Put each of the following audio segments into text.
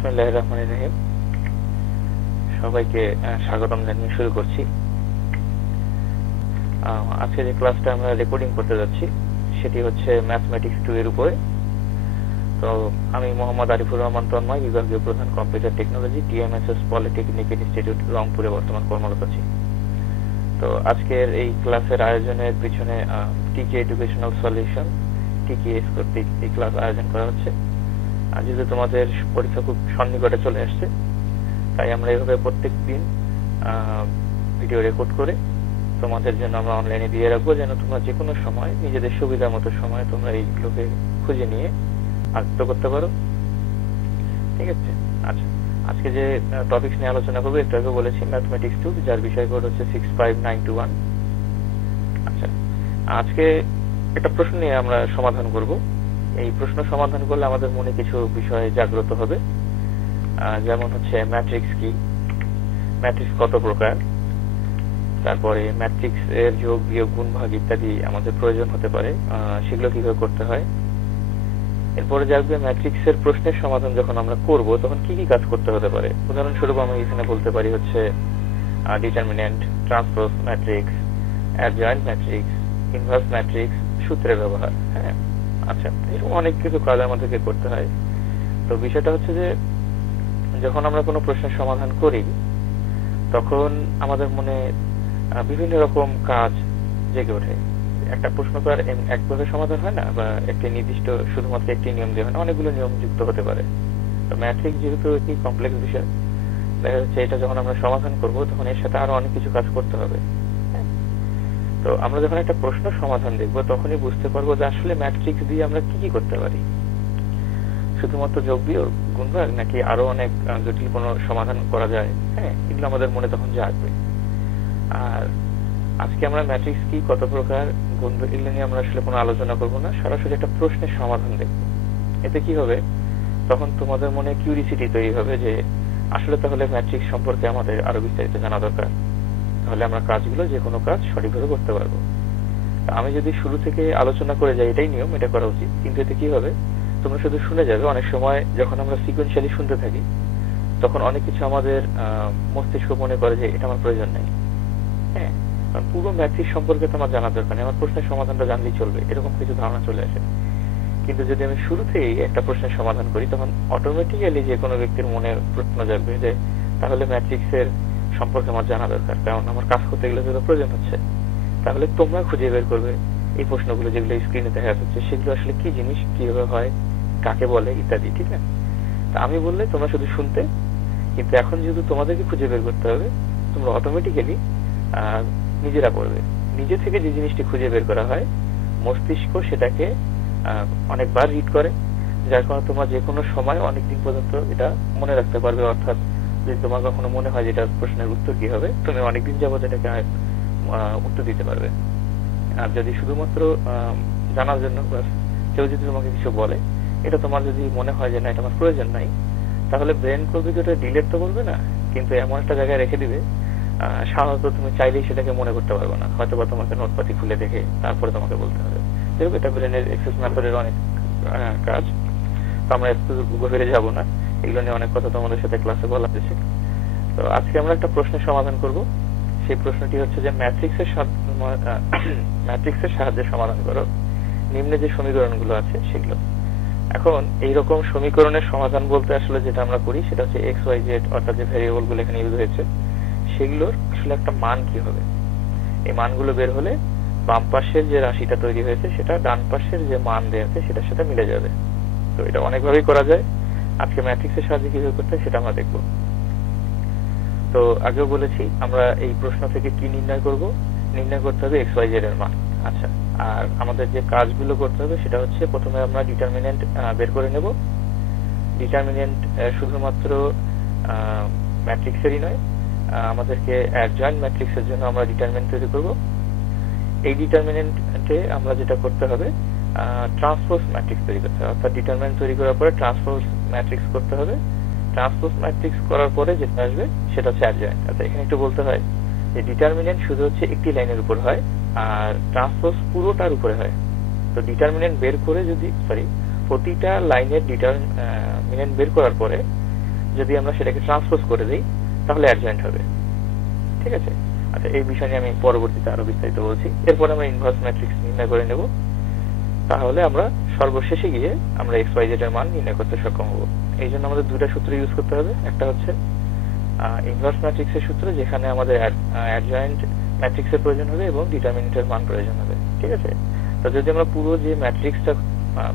বিসমিল্লাহির রহমানির রহিম। সবাইকে স্বাগতম জানিয়ে শুরু করছি। আজকে যে ক্লাসটা আমরা রেকর্ডিং করতে যাচ্ছি সেটি হচ্ছে ম্যাথমেটিক্স 2 এর উপরে। তো আমি মোহাম্মদ আরিফুর রহমান তন্ময়, বিভাগীয় প্রধান computer technology, TMSS polytechnic institute, রংপুরে বর্তমান কর্মরত আছি। তো আজকের এই ক্লাসের আয়োজনের পিছনে টিকে এডুকেশনাল সলিউশন টিকেএস কর্তৃক এই ক্লাস আয়োজন করা হচ্ছে। আর যেহেতু তোমাদের পরীক্ষা খুব সন্নিকটে চলে আসছে, তাই আমরা এইভাবে প্রত্যেক দিন ভিডিও রেকর্ড করে তোমাদের জন্য আমরা অনলাইনে দিয়ে রাখবো, যেন তোমরা যে কোনো সময় নিজেদের সুবিধা মতো সময় তোমরা এইগুলোকে খুঁজে নিয়ে আয়ত্ত করতে পারো। ঠিক আছে? আচ্ছা, আজকে যে টপিকস নিয়ে আলোচনা করবো একটু আগে বলেছি ম্যাথমেটিক্স 2, যার বিষয় কোড হচ্ছে 65921। আচ্ছা, আজকে একটা প্রশ্ন নিয়ে আমরা সমাধান করব। এই প্রশ্ন সমাধান করলে আমাদের মনে কিছু বিষয় জাগ্রত হবে, যেমন হচ্ছে ম্যাট্রিক্স কি, ম্যাট্রিক্স কত প্রকার, তারপরে ম্যাট্রিক্স এর যোগ বিয়োগ গুণ ভাগ ইত্যাদি আমাদের প্রয়োজন হতে পারে, সেগুলো কিভাবে করতে হয়। এরপরে জানবে ম্যাট্রিক্স এর প্রশ্নের সমাধান যখন আমরা করব তখন কি কি কাজ করতে হতে পারে। উদাহরণস্বরূপ আমি এখানে বলতে পারি হচ্ছে determinant, transpose matrix, adjoint matrix, inverse matrix, সূত্রের ব্যবহার। হ্যাঁ, আচ্ছা, এরকম অনেক কিছু কাজ আমাদেরকে করতে হয়। তো বিষয়টা হচ্ছে যে যখন আমরা কোনো প্রশ্নের সমাধান করি তখন আমাদের মনে বিভিন্ন রকম কাজ জেগে ওঠে। একটা প্রশ্ন তো আর একভাবে সমাধান হয় না, বা একটি নির্দিষ্ট শুধুমাত্র একটি নিয়ম দিয়ে হয় না, অনেকগুলো নিয়ম যুক্ত হতে পারে। তো ম্যাট্রিক্স যেহেতু একটি কমপ্লেক্স বিষয়, দেখা যাচ্ছে এটা যখন আমরা সমাধান করব তখন এর সাথে আরো অনেক কিছু কাজ করতে হবে। তো আমরা যখন একটা প্রশ্ন সমাধান দেখব তখনই বুঝতে পারবো যে আসলে ম্যাট্রিক্স দিয়ে আমরা কি কি করতে পারি। শুধুমাত্র যোগ বিয়োগ গুণ ভাগ নাকি আরো অনেক জটিল কোনো সমাধান করা যায়। হ্যাঁ, এগুলো আমাদের মনে তখন জাগবে। আর আজকে আমরা ম্যাট্রিক্স কি, কত প্রকার, গুণ ভাগ এগুলো নিয়ে আমরা আসলে কোনো আলোচনা করব না, সরাসরি একটা প্রশ্নের সমাধান দেখব। এতে কি হবে, তখন তোমাদের মনে কিউরিসিটি তৈরি হবে যে আসলে তাহলে ম্যাট্রিক্স সম্পর্কে আমাদের আরো বিস্তারিত জানা দরকার, তাহলে আমরা কাজগুলো যে কোনো কাজ সঠিকভাবে করতে পারবো। আমি যদি শুরু থেকে আলোচনা করে যাই এটাই নিয়ম, এটা করা উচিত, কিন্তু এতে কি হবে তোমরা শুধু শুনে যাবে। অনেক সময় যখন আমরা সিকোয়েন্সিয়ালি শুনতে থাকি তখন অনেক কিছু আমাদের মস্তিষ্ক মনে করে যে এটা আমার প্রয়োজন নেই। হ্যাঁ, কারণ পুরো ম্যাট্রিক্স সম্পর্কে তো আমার জানা দরকার নেই, আমার প্রশ্নের সমাধানটা জানলেই চলবে, এরকম কিছু ধারণা চলে আসে। কিন্তু যদি আমি শুরু থেকেই একটা প্রশ্নের সমাধান করি তখন অটোমেটিক্যালি যে কোনো ব্যক্তির মনে প্রশ্ন জাগবে যে তাহলে ম্যাট্রিক্স এর সম্পর্কে আমার জানা দরকার, কারণ আমার কাজ করতে গেলে যেটা প্রয়োজন হচ্ছে। তাহলে তোমরা খুঁজে বের করবে এই প্রশ্নগুলো যেগুলো স্ক্রিনে দেখা যাচ্ছে সেগুলো আসলে কি জিনিস, কিভাবে হয়, কাকে বলে ইত্যাদি। ঠিক আছে? তা আমি বললে তোমরা শুধু শুনতে, কিন্তু এখন যেহেতু তোমাদেরকে খুঁজে বের করতে হবে, তোমরা অটোমেটিক্যালি নিজেরা পড়বে। নিজে থেকে যে জিনিসটি খুঁজে বের করা হয় মস্তিষ্ক সেটাকে অনেকবার রিড করে, যার কারণে তোমরা যে কোনো সময় অনেকদিন পর্যন্ত এটা মনে রাখতে পারবে। অর্থাৎ যদি তোমার কখনো মনে হয় যে এটার প্রশ্নের উত্তর কি হবে, তুমি অনেকদিন যাবত এটাকে উত্তর দিতে পারবে। আর যদি শুধুমাত্র জানার জন্য কেউ যদি তোমাকে কিছু বলে, এটা তোমার যদি মনে হয় যে না এটা আমার প্রয়োজন নাই, তাহলে ব্রেন করবে কি ওটা ডিলিট তো করবে না, কিন্তু এমন একটা জায়গায় রেখে দিবে সাধারণত তুমি চাইলেই সেটাকে মনে করতে পারবে না, হয়তো বা তোমাকে নোটপাতি খুলে দেখে তারপরে তোমাকে বলতে হবে। দেখো, এটা ব্রেনের এক্সেস মেথডের অনেক কাজ। তো আমরা একটু গভীরে যাব না, এগুলো নিয়ে অনেক কথা তোমাদের সাথে ক্লাসে বলা হয়েছে। তো আজকে আমরা একটা প্রশ্নের সমাধান করব। সেই প্রশ্নটি হচ্ছে যে ম্যাট্রিক্সের সাহায্যে সমাধান করো নিম্নে যে সমীকরণগুলো আছে সেগুলো। এখন এইরকম সমীকরণের সমাধান বলতে আসলে যেটা আমরা করি সেটা হচ্ছে এক্স ওয়াই জেড, অর্থাৎ যে ভ্যারিয়েবল গুলো এখানে ইউজ হয়েছে সেগুলোর আসলে একটা মান কি হবে। এই মানগুলো বের হলে বাম পাশের যে রাশিটা তৈরি হয়েছে সেটা ডান পাশের যে মান দেওয়া আছে সেটার সাথে মিলে যাবে। তো এটা অনেকভাবেই করা যায়। আজকে ম্যাট্রিক্সের সাহায্যে কিভাবে করতে হয় সেটা আমরা দেখব। তো আগেও বলেছি আমরা এই প্রশ্ন থেকে কি নির্ণয় করব, নির্ণয় করতে হবে এক্স ওয়াই জেড এর মান। আচ্ছা, আর আমাদের যে কাজগুলো করতে হবে সেটা হচ্ছে প্রথমে আমরা ডিটারমিনেন্ট বের করে নেব। ডিটারমিনেন্ট শুধুমাত্র ম্যাট্রিক্সেরই নয়, আমাদেরকে অ্যাডজয়েন্ট ম্যাট্রিক্সের জন্য আমরা ডিটারমিনেন্ট তৈরি করব। এই ডিটারমিনেন্টে আমরা যেটা করতে হবে ট্রান্সপোজ ম্যাট্রিক্স তৈরি করতে হবে, অর্থাৎ ডিটারমিনেন্ট তৈরি করার পরে ট্রান্সপোজ ম্যাট্রিক্স করতে হবে। ট্রান্সপোজ ম্যাট্রিক্স করার পরে যেটা আসবে সেটা হচ্ছে অ্যাডজয়েন্ট। আচ্ছা, এখানে একটু বলতে হয় যে ডিটারমিনেন্ট শুধু হচ্ছে একটি লাইনের উপর হয় আর ট্রান্সপোজ পুরোটার উপরে হয়। তো ডিটারমিনেন্ট বের করে প্রতিটা লাইনের ডিটারমিনেন্ট বের করার পরে যদি আমরা সেটাকে ট্রান্সপোজ করে দিই তাহলে অ্যাডজয়েন্ট হবে। ঠিক আছে, আচ্ছা এই বিষয় নিয়ে আমি পরবর্তীতে আরো বিস্তারিত বলছি। এরপর আমরা ইনভার্স ম্যাট্রিক্স নির্ণয় করে নেব, তাহলে আমরা সর্বশেষে গিয়ে আমরা XYZ এর মান নির্ণয় করতে সক্ষম হব। এই জন্য আমাদের দুইটা সূত্র ইউজ করতে হবে। একটা হচ্ছে ইনভার্স ম্যাট্রিক্সের সূত্র, যেখানে আমাদের অ্যাডজয়েন্ট ম্যাট্রিক্সের প্রয়োজন হবে এবং ডিটারমিনেন্টের মান প্রয়োজন হবে। ঠিক আছে, তো যদি আমরা পুরো যে ম্যাট্রিক্সটা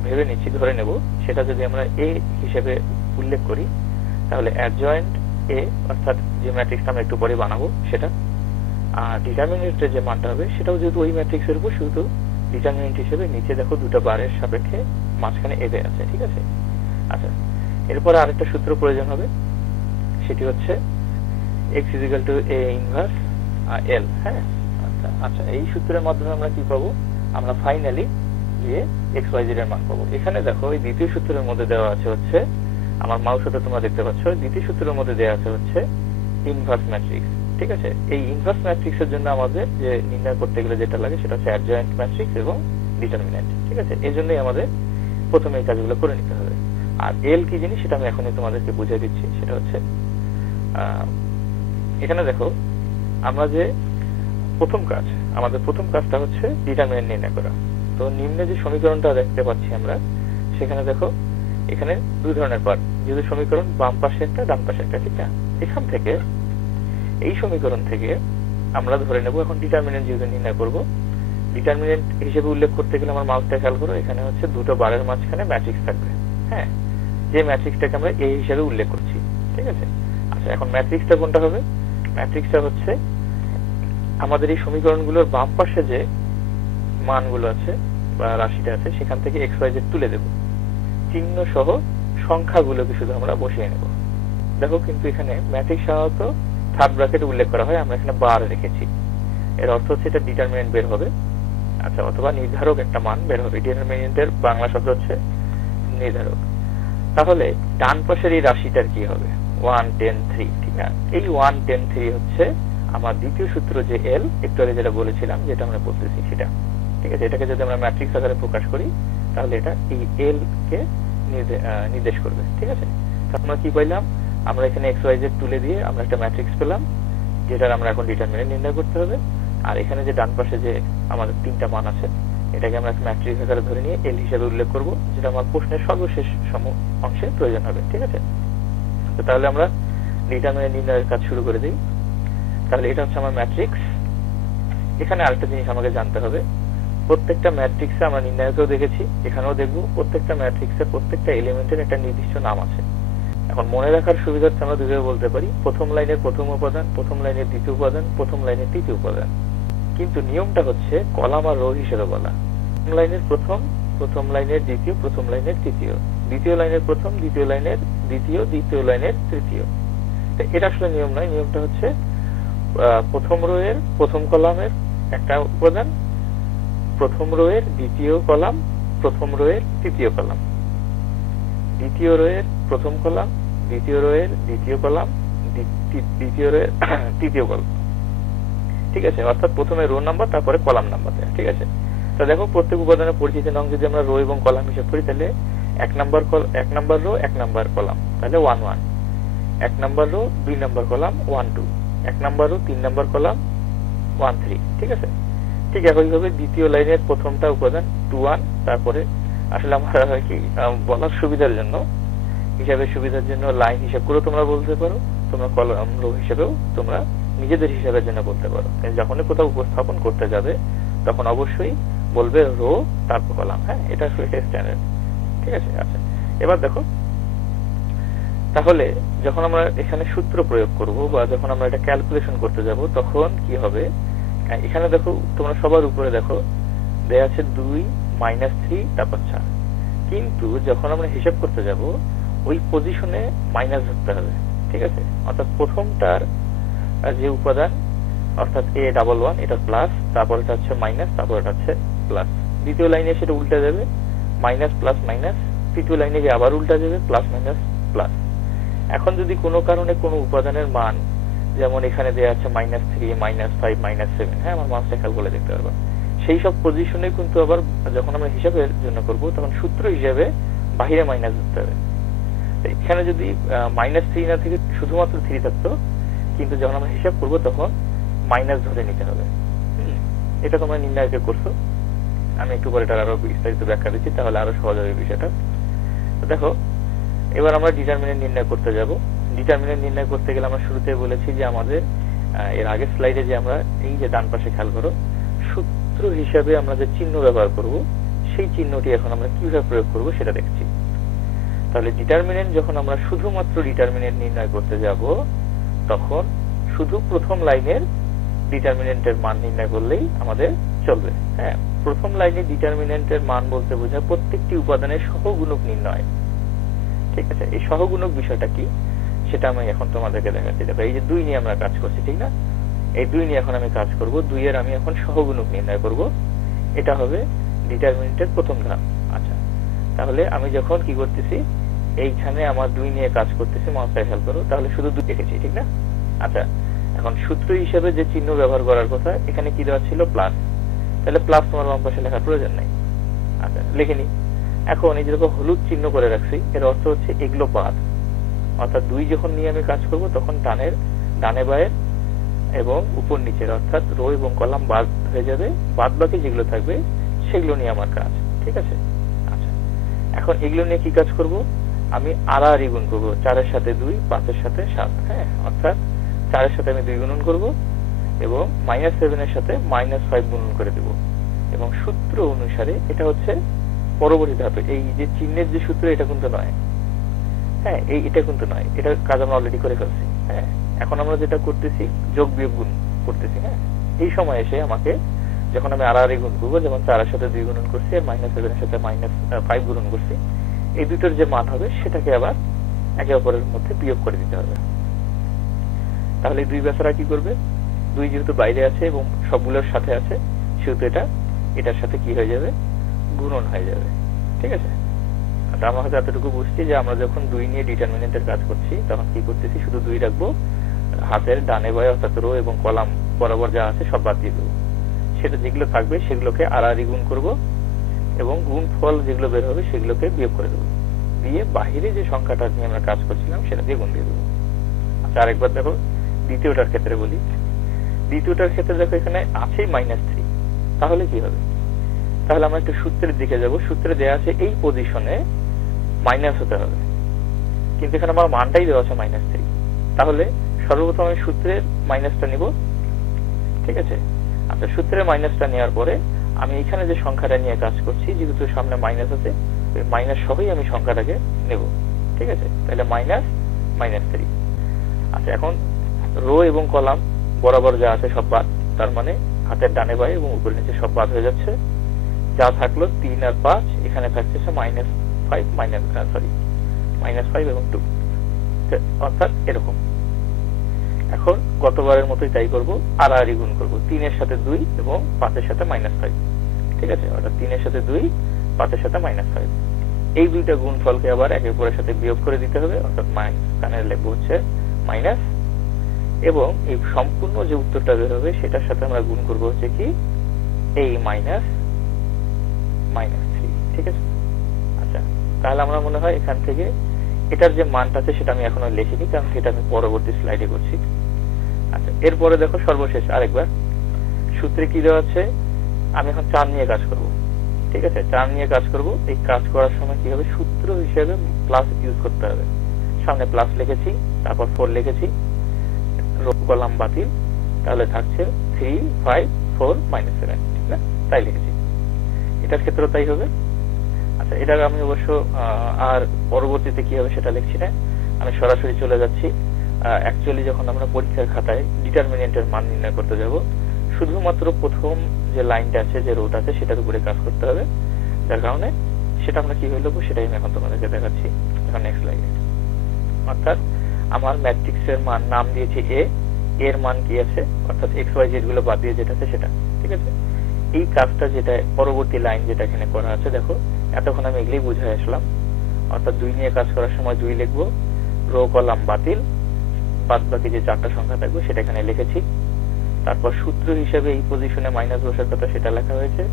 ভেবে নিচ্ছি, ধরে নেব, সেটা যদি আমরা এ হিসেবে উল্লেখ করি, তাহলে অ্যাডজয়েন্ট এ অর্থাৎ যে ম্যাট্রিক্সটা আমরা একটু পরে বানাবো সেটা, আর ডিটারমিনেন্টের যে মানটা হবে সেটাও যেহেতু ওই ম্যাট্রিক্সের উপর, শুধু ডিটারমিনেন্ট হিসেবে নিচে দেখো দুটো বারের সাপেক্ষে মাঝখানে এ আছে। ঠিক আছে, আচ্ছা এরপরে আরেকটা সূত্র প্রয়োজন হবে, সেটি হচ্ছে x = a ইনভার্স l। হ্যাঁ, আচ্ছা আচ্ছা এই সূত্রের মাধ্যমে আমরা কি পাবো, আমরা ফাইনালি গিয়ে XYZ এর মান পাবো। এখানে দেখো এই দ্বিতীয় সূত্রের মধ্যে দেওয়া আছে হচ্ছে, আমার মাউসটা তোমরা দেখতে পাচ্ছ, দ্বিতীয় সূত্রের মধ্যে দেওয়া আছে হচ্ছে ইনভার্স ম্যাট্রিক্স। ঠিক আছে, এই ইনভার্স ম্যাট্রিক্সের জন্য আমাদের যে নির্ণয় করতে গেলে যেটা লাগে সেটা হচ্ছে অ্যাডজয়েন্ট ম্যাট্রিক্স এবং ডিটারমিনেন্ট। ঠিক আছে, এই জন্যই আমাদের প্রথমে এই কাজগুলো করে নিতে হবে। আর এল কি জিনিস সেটা আমি এখনই তোমাদেরকে বুঝিয়ে দিচ্ছি। সেটা হচ্ছে এখানে দেখো আমরা যে আমাদের প্রথম কাজটা হচ্ছে ডিটারমিনেন্ট নির্ণয় করা। তো নিম্নে যে সমীকরণটা দেখতে পাচ্ছি আমরা, সেখানে দেখো এখানে দুই ধরনের পার্ট, যেহেতু সমীকরণ বাম পাশে একটা ডান পাশে একটা। ঠিক না, এখান থেকে এই সমীকরণ থেকে আমরা ধরে নেব এখন ডিটারমিনেন্ট যেহেতু নির্ণয় করব, ডিটারমিনেন্ট হিসেবে উল্লেখ করতে গেলে আমার মাউসটা খেয়াল করো, এখানে হচ্ছে দুটো বারের মাঝখানে ম্যাট্রিক্স থাকবে। হ্যাঁ, যে ম্যাট্রিক্সটাকে আমরা এ হিসেবে উল্লেখ করছি। ঠিক আছে, আচ্ছা এখন ম্যাট্রিক্সটা কোনটা হবে, ম্যাট্রিক্সটা হচ্ছে আমাদের এই সমীকরণগুলোর বাম পাশে যে মানগুলো আছে বা রাশিটা আছে সেখান থেকে XYZ তুলে দেব, চিহ্ন সহ সংখ্যাগুলোকে শুধু আমরা বসিয়ে নেব। দেখো কিন্তু এখানে ম্যাট্রিক্স সাধারণত থার্ড ব্র্যাকেটে উল্লেখ করা হয়, আমরা এখানে বার রেখেছি, এর অর্থ হচ্ছে এটা ডিটারমিনেন্ট বের হবে। আচ্ছা, অথবা নির্ধারক একটা মান বের হবে। ডিটারমিনেন্টের বাংলা শব্দ হচ্ছে নির্ধারক। তাহলে ডান পাশের এই রাশিটার কি হবে, 1 10 3। ঠিক আছে, এই 1 10 3 হচ্ছে আমার দ্বিতীয় সূত্র যে এল, একটু আগে যেটা বলেছিলাম, যেটা আমরা বলতেছি সেটা। ঠিক আছে, এটাকে যদি আমরা ম্যাট্রিক্স আকারে প্রকাশ করি তাহলে এটা এই এল কে নির্দেশ করবে। ঠিক আছে, আমরা কি পাইলাম, আমরা এখানে XYZ তুলে দিয়ে আমরা একটা ম্যাট্রিক্স পেলাম, যেটার আমরা এখন ডিটারমিনেন্ট নির্ণয় করতে হবে। আর এখানে যে ডান পাশে যে আমাদের তিনটা মান আছে, এটাকে আমরা ম্যাট্রিক্স আকারে ধরে নিয়ে এল হিসেবে উল্লেখ করব, যেটা আমার প্রশ্নের সর্বশেষ অংশে প্রয়োজন হবে। ঠিক আছে, তো তাহলে আমরা ডিটারমিনেন্ট নির্ণয়ের কাজ শুরু করে দিই। তাহলে এটা হচ্ছে আমার ম্যাট্রিক্স। এখানে আরেকটা জিনিস আমাকে জানতে হবে, প্রত্যেকটা ম্যাট্রিক্সে আমরা নির্ণায়কেও দেখেছি, এখানেও দেখব, প্রত্যেকটা ম্যাট্রিক্সের প্রত্যেকটা এলিমেন্টের একটা নির্দিষ্ট নাম আছে। এখন মনে রাখার সুবিধার্থে আমরা দুইভাবে বলতে পারি, প্রথম লাইনের প্রথম উপাদান, প্রথম লাইনের দ্বিতীয় উপাদান, প্রথম লাইনের তৃতীয় উপাদান। কিন্তু নিয়মটা হচ্ছে কলাম আর রো হিসেবে বলা। প্রথম লাইনের প্রথম, প্রথম লাইনের দ্বিতীয়, প্রথম লাইনের তৃতীয়, দ্বিতীয় লাইনের প্রথম, দ্বিতীয় লাইনের দ্বিতীয়, দ্বিতীয় লাইনের তৃতীয়। এটা আসলে নিয়ম নয়, নিয়মটা হচ্ছে প্রথম রো এর প্রথম কলামের একটা উপাদান, প্রথম রো এর দ্বিতীয় কলাম, প্রথম রো এর তৃতীয় কলাম, দ্বিতীয় রো এর প্রথম কলাম, দ্বিতীয় রো এর দ্বিতীয় কলাম, দ্বিতীয় রো এর তৃতীয় কলাম। ঠিক আছে, অর্থাৎ প্রথমে রো নাম্বার, তারপরে কলাম নাম্বার। ঠিক আছে, তো দেখো প্রত্যেক উপাদানের পরিচিত নাম যদি আমরা রো এবং কলাম হিসেব করি, তাহলে 1 নাম্বার রো 1 নাম্বার কলাম, তাহলে 1 1, 1 number rho 2 number column 1 2, 1 number rho 3 number column 1 3। ঠিক আছে, ঠিক একইভাবে দ্বিতীয় লাইনের প্রথমটা উপাদান 2 1, তারপরে আসলে আমরা কি বলার সুবিধার জন্য, হিসাবের সুবিধার জন্য লাইন হিসাব করে তোমরা বলতে পারো, তোমরা কলাম রো হিসেবেও তোমরা নিজেদের হিসাবের জন্য বলতে পারো। যখন কোথাও উপস্থাপন করতে যাবে তখন অবশ্যই বলবে রো তারপর কলাম। হ্যাঁ, এটা আসলে স্ট্যান্ডার্ড। ঠিক আছে, আচ্ছা এবার দেখো, তাহলে যখন আমরা এখানে সূত্র প্রয়োগ করব বা যখন আমরা এটা ক্যালকুলেশন করতে যাব তখন কি হবে, এখানে দেখো তোমরা সবার উপরে দেখো দেয়া আছে 2 -3 তারপর 4, কিন্তু যখন আমরা হিসাব করতে যাব ওই পজিশনে মাইনাস ধরতে হবে। ঠিক আছে, অর্থাৎ প্রথমটার যে উপাদান অর্থাৎ A11 এটা প্লাস, তারপর এটা হচ্ছে মাইনাস, তারপর এটা হচ্ছে প্লাস। দ্বিতীয় লাইনে সেটা উল্টে যাবে, মাইনাস প্লাস মাইনাস। তৃতীয় লাইনে গিয়ে আবার উল্টা যাবে, প্লাস মাইনাস প্লাস। এখন যদি কোনো কারণে কোনো উপাদানের মান, যেমন এখানে দেওয়া আছে -3 -5 -7, হ্যাঁ আমার মাসটা খেয়াল করে দেখতে পারবো, সেই সব পজিশনে কিন্তু আবার যখন আমরা হিসাবের জন্য করব তখন সূত্র হিসেবে বাহিরে মাইনাস ধরতে হবে। এখানে যদি -3 না থেকে শুধুমাত্র 3 থাকতো, কিন্তু যখন আমরা হিসাব করব তখন মাইনাস ধরে নিতে হবে। এটা তোমরা নির্ণায়কে করছো, আমি একটু পরে এটা আরো বিস্তারিত ব্যাখ্যা দিচ্ছি, তাহলে আরো সহজ হবে বিষয়টা। তো দেখো, এবার আমরা ডিটারমিনেন্ট নির্ণয় করতে যাব। ডিটারমিনেন্ট নির্ণয় করতে গেলে আমরা শুরুতে বলেছি যে আমাদের এর আগের স্লাইডে যে আমরা এই যে ডান পাশে খেয়াল করো, সূত্র হিসাবে আমরা যে চিহ্ন ব্যবহার করব, সেই চিহ্নটি এখন আমরা কিভাবে প্রয়োগ করব সেটা দেখছি। তাহলে ডিটারমিনেন্ট যখন আমরা শুধুমাত্র ডিটারমিনেন্ট নির্ণয় করতে যাব, তখন শুধু প্রথম লাইনের ডিটারমিনেন্টের মান নির্ণয় করলেই আমাদের চলবে। হ্যাঁ, প্রথম লাইনে ডিটারমিনেন্টের মান বলতে বোঝায় প্রত্যেকটি উপাদানের সহগুণক নির্ণয়। ঠিক আছে, এই সহগুণক বিষয়টা কি সেটা আমি এখন তোমাদেরকে দেখাচ্ছি। দেখো, এই যে 2 নিয়ে আমরা কাজ করছি, ঠিক না? এই 2 নিয়ে এখন আমি কাজ করব, 2 এর আমি এখন সহগুণক নির্ণয় করব। এটা হবে ডিটারমিনেন্টের প্রথম ধাপ। আচ্ছা, তাহলে আমি যখন কি করতেছি, এইখানে আমার 2 নিয়ে কাজ করতেছি, মাথায় খেয়াল করো, তাহলে শুধু 2 লিখেছি, ঠিক না? আচ্ছা, এখন সূত্র হিসেবে যে চিহ্ন ব্যবহার করার কথা, এখানে কি দেওয়া ছিল? প্লাস। তাহলে প্লাস তোমার বাম পাশে লেখার প্রয়োজন নাই। আচ্ছা, লিখে নি। এখন এই যেরকম হলুদ চিহ্ন করে রাখছি, এর অর্থ হচ্ছে এগুলো বাদ। অর্থাৎ 2 যখন নিয়ে আমি কাজ করব, তখন ডানে বায়ের এবং উপর নিচের, অর্থাৎ রো এবং কলাম বাদ হয়ে যাবে, বাদ বাকি যেগুলো থাকবে সেগুলো নিয়ে আমার কাজ। ঠিক আছে? আচ্ছা, এখন এগুলো নিয়ে কি কাজ করব? আমি আড়াআড়ি গুণ করবো, 4 এর সাথে 2, 5 এর সাথে 7। হ্যাঁ, অর্থাৎ 4 এর সাথে আমি 2 গুণন করব এবং -7 এর সাথে -5 গুণন করে দেব। এবং সূত্র অনুসারে এটা হচ্ছে পরবর্তী ধাপে, এই যে চিহ্নের যে সূত্র, এটা কিন্তু নয়। হ্যাঁ, এটা কিন্তু নয়, এটার কাজ আমরা অলরেডি করে ফেলছি। হ্যাঁ, এখন আমরা যেটা করতেছি, যোগ বিয়োগ গুণ করতেছি। হ্যাঁ, এই সময় এসে আমাকে যখন আমি আড়াআড়ি গুণ করবো, যেমন 4 এর সাথে 2 গুণন করছি আর -7 এর সাথে -5 গুণন করছি, এই দুটোর যে মান হবে সেটাকে আবার একে অপরের মধ্যে বিয়োগ করে দিতে হবে। তাহলে 2 বেচারা কি করবে? 2 যেহেতু বাইরে আছে এবং সবগুলোর সাথে আছে, সেহেতু এটার সাথে কি হয়ে যাবে? গুণন হয়ে যাবে। ঠিক আছে? আচ্ছা, আমরা হয়তো এতটুকু বুঝছি যে আমরা যখন 2 নিয়ে ডিটারমিনেন্টের কাজ করছি, তখন কি করতেছি? শুধু 2 রাখবো, হাতের ডানে বায়ে অর্থাৎ রো এবং কলাম বরাবর যা আছে সব বাদ দিয়ে দেবো। সেটা যেগুলো থাকবে সেগুলোকে আড়াআড়ি গুণ করব এবং গুণফল যেগুলো বের হবে সেগুলোকে বিয়োগ করে দেবো, দিয়ে বাহিরে যে সংখ্যাটা নিয়ে আমরা কাজ করছিলাম সেটা দিয়ে গুণ দিয়ে দেবো। আচ্ছা, আরেকবার দেখো, দ্বিতীয়টার ক্ষেত্রে বলি। দ্বিতীয়টার ক্ষেত্রে দেখো, এখানে আছে -3, তাহলে কি হবে? তাহলে আমরা একটু সূত্রের দিকে যাব। সূত্রে দেওয়া আছে এই পজিশনে মাইনাস হতে হবে, কিন্তু এখানে আমার মানটাই দেওয়া আছে -3। তাহলে সর্বপ্রথম আমি সূত্রের মাইনাসটা নিব। ঠিক আছে? আচ্ছা, সূত্রের মাইনাসটা নেওয়ার পরে আমি এখানে যে সংখ্যাটা নিয়ে কাজ করছি, যেহেতু সামনে মাইনাস আছে, মাইনাস সহই আমি সংখ্যাটাকে নেব। ঠিক আছে? তাহলে -3। আচ্ছা, এখন রো এবং কলাম বরাবর যা আছে সব বাদ, তার মানে হাতের ডানে বায়ে এবং উপরে নিচে সব বাদ হয়ে যাচ্ছে। যা থাকলো 3 আর 5, এখানে থাকছে -5 এবং 2, অর্থাৎ এরকম। এখন গতবারের মতোই তাই করব, আড়াআড়ি গুণ করব, 3 এর সাথে 2 এবং 5 এর সাথে -5। ঠিক আছে? অর্থাৎ 3 এর সাথে 2, 5 এর সাথে -5। এই দুইটা গুণফলকে আবার একে অপরের সাথে বিয়োগ করে দিতে হবে, অর্থাৎ মাইনাস লিখবো হচ্ছে মাইনাস, এবং এই সম্পূর্ণ যে উত্তরটা বের হবে সেটার সাথে আমরা গুণ করব হচ্ছে কি এই -3। ঠিক আছে? আচ্ছা, তাহলে আমরা মনে হয় এখান থেকে এটার যে মানটা আছে সেটা আমি এখনো লিখিনি, কারণ সেটা আমি পরবর্তী স্লাইডে করছি। আচ্ছা, এরপরে দেখো, সর্বশেষ আরেকবার সূত্রে কি দেওয়া আছে, আমি এখন 4 নিয়ে কাজ করব। ঠিক আছে? 4 নিয়ে কাজ করব। এই কাজ করার সময় কি হবে? সূত্র হিসেবে প্লাস ইউজ করতে হবে। সামনে প্লাস লিখেছি, তারপর 4 লিখেছি, রো কলাম বাতিল, তাহলে থাকছে 3, 5, 4, -7। ঠিক না? তাই লিখেছি। এটার ক্ষেত্রেও তাই হবে। আচ্ছা, এটা আমি অবশ্য আর পরবর্তীতে কি হবে সেটা লিখছি না, আমি সরাসরি চলে যাচ্ছি। অ্যাকচুয়ালি যখন আমরা পরীক্ষার খাতায় ডিটারমিনেন্টের মান নির্ণয় করতে যাব, শুধুমাত্র প্রথম যে লাইনটা আছে, যে রোটা আছে, সেটার উপরে কাজ করতে হবে। যার কারণে সেটা আমরা কিভাবে লিখবো সেটাই আমি এখন তোমাদেরকে দেখাচ্ছি নেক্সট স্লাইডে। অর্থাৎ আমার ম্যাট্রিক্সের মান নাম দিয়েছি এ, এর মান কি আছে, অর্থাৎ XYZ গুলো বাদ দিয়ে যেটা আছে সেটা। ঠিক আছে? এই কাজটা যেটা পরবর্তী লাইন যেটা এখানে করা আছে, দেখো এতক্ষণ আমি এগুলোই বুঝে আসলাম। অর্থাৎ 2 নিয়ে কাজ করার সময় 2 লিখবো, রো কলাম বাতিল, বাদ বাকি যে 4টা সংখ্যা থাকবে সেটা এখানে লিখেছি। তারপর সূত্র হিসেবে এই পজিশনে মাইনাস বসার কথা, সেটা লেখা হয়েছে,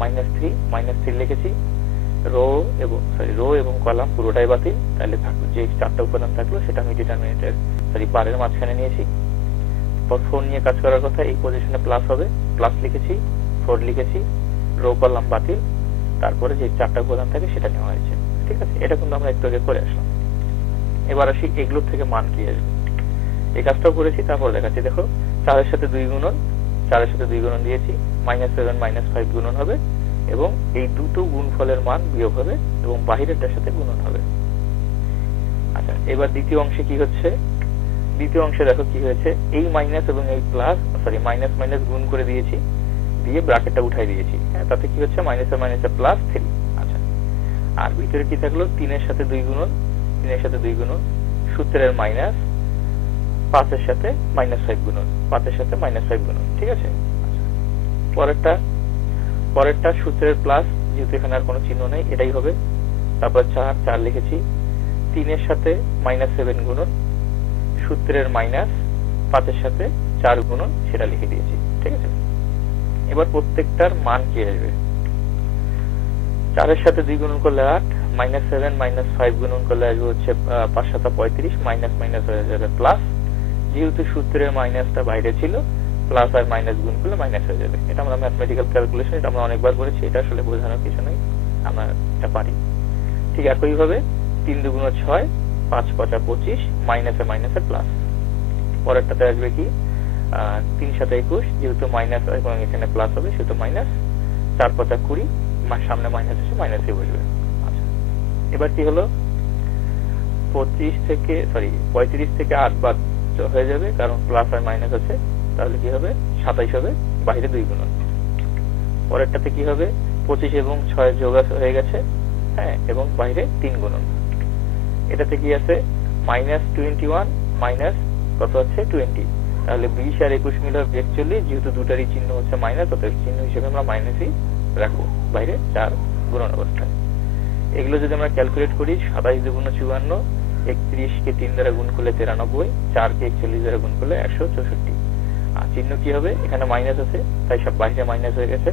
-3 লিখেছি। রো এবং কলাম পুরোটাই বাতিল, তাহলে থাকলো যে 4টা উপাদান থাকলো সেটা আমি ডিটারমিনেন্টের বারের মাঝখানে নিয়েছি। 4 নিয়ে কাজ করার কথা, এই পজিশনে প্লাস হবে, প্লাস লিখেছি, 4 লিখেছি, রো কলাম বাতিল, তারপরে যে 4টা উপাদান থাকে সেটা নেওয়া হয়েছে। ঠিক আছে, এটা কিন্তু আমরা একটু আগে করে আসলাম। এবার আসি এগুলোর থেকে মান কি আসবে। এই কাজটাও করেছি, তারপর দেখাচ্ছি। দেখো 4 এর সাথে 2 গুণন, 4 এর সাথে 2 গুণন দিয়েছি, -7 -5 গুণন হবে এবং এই দুটো গুণফলের মান বিয়োগ হবে এবং বাহিরেরটার সাথে গুণন হবে। আচ্ছা, এবার দ্বিতীয় অংশে কি হচ্ছে, দ্বিতীয় অংশে দেখো কি হয়েছে, এই মাইনাস এবং এই প্লাস মাইনাস মাইনাস গুণ করে দিয়েছি, দিয়ে ব্র্যাকেটটা উঠাই দিয়েছি। হ্যাঁ, তাতে কি হচ্ছে, মাইনাসে মাইনাসে প্লাস 3। আচ্ছা, আর ভিতরে কি থাকলো, 3 এর সাথে 2 গুণন, 3 এর সাথে 2 গুণন, সূত্রের মাইনাস, 5 এর সাথে -5 গুণন, 5 এর সাথে -5 গুণন। ঠিক আছে, আচ্ছা, পরেরটা সূত্রের প্লাস, যেহেতু এখানে আর কোনো চিহ্ন নেই এটাই হবে। তারপর 4 লিখেছি, 3 এর সাথে -7 গুণন, সূত্রের মাইনাস, 5 এর সাথে 4 গুণন, সেটা লিখে দিয়েছি। ঠিক আছে, এবার প্রত্যেকটার মান কি আসবে। 4 এর সাথে 2 গুণন করলে 8, -7 -5 গুণন করলে আসবে হচ্ছে 5 7 35, মাইনাস মাইনাস হয়ে যাবে প্লাস, যেহেতু সূত্রের মাইনাসটা বাইরে ছিল, প্লাস আর মাইনাস গুণ করলে মাইনাস হয়ে যাবে। এটা আমরা ম্যাথমেটিক্যাল ক্যালকুলেশন, এটা আমরা অনেকবার করেছি, এটা আসলে বোঝানোর কিছু নেই, আমরা এটা পারি। ঠিক একইভাবে 3 2 6, 5 5 25, মাইনাসে মাইনাসে প্লাস। পরেরটাতে আসবে কি, 3 7 21, যেহেতু মাইনাস এবং এখানে প্লাস হবে সেহেতু মাইনাস, 4 5 20, সামনে মাইনাস এসে মাইনাসে বসবে। আচ্ছা, এবার কি হলো, 35 থেকে 8 বাদ হয়ে যাবে, কারণ প্লাস আর মাইনাস আছে, তাহলে কি হবে, 27 হবে, বাইরে 2 গুণন। পরেরটাতে কি হবে, 25 এবং 6 যোগ হয়ে গেছে, হ্যাঁ, এবং বাইরে 3 গুণন। এটাতে কি আছে, -21 মাইনাস কত আছে 20, তাহলে 20 আর 21 মিলে 41, যেহেতু দুটারই চিহ্ন হচ্ছে মাইনাস, অতএব চিহ্ন হিসেবে আমরা মাইনাসই রাখবো, বাইরে 4 গুণন অবস্থায়। এগুলো যদি আমরা ক্যালকুলেট করি, 27 2 54, 31 কে 3 দ্বারা গুণ করলে 93, 4 কে 41 দ্বারা গুণ করলে 164। আর চিহ্ন কি হবে, এখানে মাইনাস আছে তাই সব বাইরে মাইনাস হয়ে গেছে,